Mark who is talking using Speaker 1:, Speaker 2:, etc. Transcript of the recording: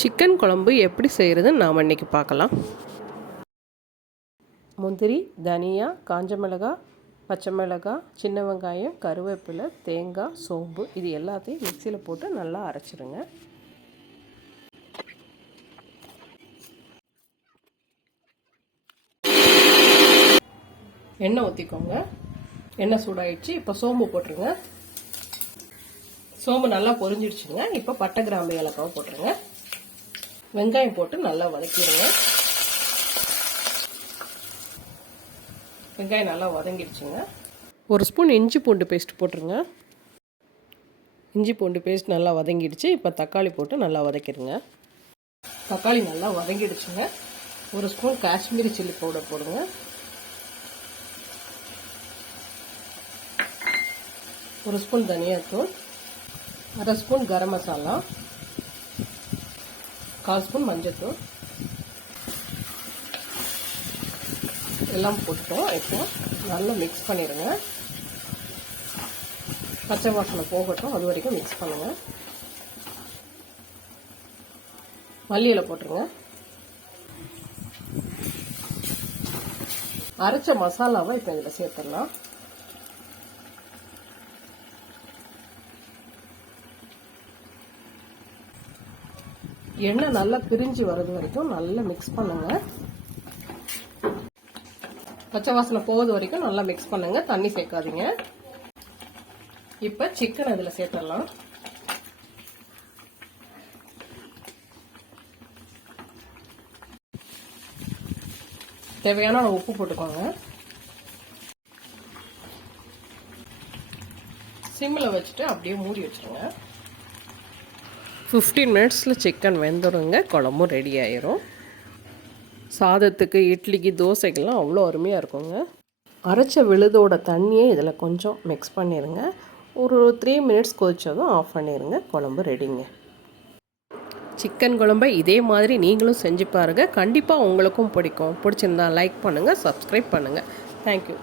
Speaker 1: Chicken குழம்பு எப்படி செய்கிறதுன்னு நாம் இன்றைக்கி பார்க்கலாம். முந்திரி தனியா காஞ்ச மிளகாய் பச்சை மிளகாய் சின்ன வெங்காயம் கருவேப்பிலை தேங்காய் சோம்பு இது எல்லாத்தையும் மிக்சியில் போட்டு நல்லா அரைச்சிருங்க. எண்ணெய் ஊற்றிக்கோங்க எண்ணெய் சூடாயிடுச்சு. இப்போ சோம்பு போட்டுருங்க. சோம்பு நல்லா பொரிஞ்சிடுச்சுங்க. இப்போ பட்டை கிராம்பு ஏலக்காவை போட்டுருங்க. வெங்காயம் போட்டு நல்லா வதக்கிடுங்க. வெங்காயம் நல்லா வதங்கிடுச்சுங்க. ஒரு ஸ்பூன் இஞ்சி பூண்டு பேஸ்ட் போட்டுருங்க. இஞ்சி பூண்டு பேஸ்ட் நல்லா வதங்கிடுச்சு. இப்போ தக்காளி போட்டு நல்லா வதக்கிடுங்க. தக்காளி நல்லா வதங்கிடுச்சுங்க. ஒரு ஸ்பூன் காஷ்மீரி சில்லி பவுடர் போடுங்க. ஒரு ஸ்பூன் தனியாத்தூள். அரை ஸ்பூன் கரம் மசாலா. கால் ஸ்பூன் மஞ்சத்தூள் எல்லாம் போட்டோம் இப்போ நல்லா மிக்ஸ் பண்ணிடுங்க பச்சை வாசனை போகட்டும். அது வரைக்கும் மிக்ஸ் பண்ணுங்கள் மல்லியில் போட்டுருங்க. அரைச்ச மசாலாவை இப்போ இதில் சேர்த்துடலாம். எண்ணெய் நல்லா பிரிஞ்சு வர்றது வரைக்கும் நல்லா மிக்ஸ் பண்ணுங்க. பச்சை வாசனை போவது வரைக்கும் நல்லா மிக்ஸ் பண்ணுங்க. தண்ணி சேர்க்காதீங்க. இப்போ சிக்கன் அதில் சேர்த்துடலாம். தேவையான உப்பு போட்டுக்கோங்க. சிம்மில் வச்சுட்டு அப்படியே மூடி வச்சுருங்க. ஃபிஃப்டீன் மினிட்ஸில் சிக்கன் வெந்துடுங்க குழம்பும் ரெடி ஆயிரும். சாதத்துக்கு இட்லிக்கு தோசைக்கெல்லாம் அவ்வளோ அருமையாக இருக்குங்க. அரைச்ச விழுதோட தண்ணியை இதில் கொஞ்சம் மிக்ஸ் பண்ணிடுங்க ஒரு த்ரீ மினிட்ஸ் கொதித்ததும் ஆஃப் பண்ணிடுங்க குழம்பு ரெடிங்க சிக்கன் குழம்பை இதே மாதிரி நீங்களும் செஞ்சு பாருங்கள் கண்டிப்பாக உங்களுக்கும் பிடிக்கும். பிடிச்சிருந்தா லைக் பண்ணுங்கள் சப்ஸ்கிரைப் பண்ணுங்கள் தேங்க்யூ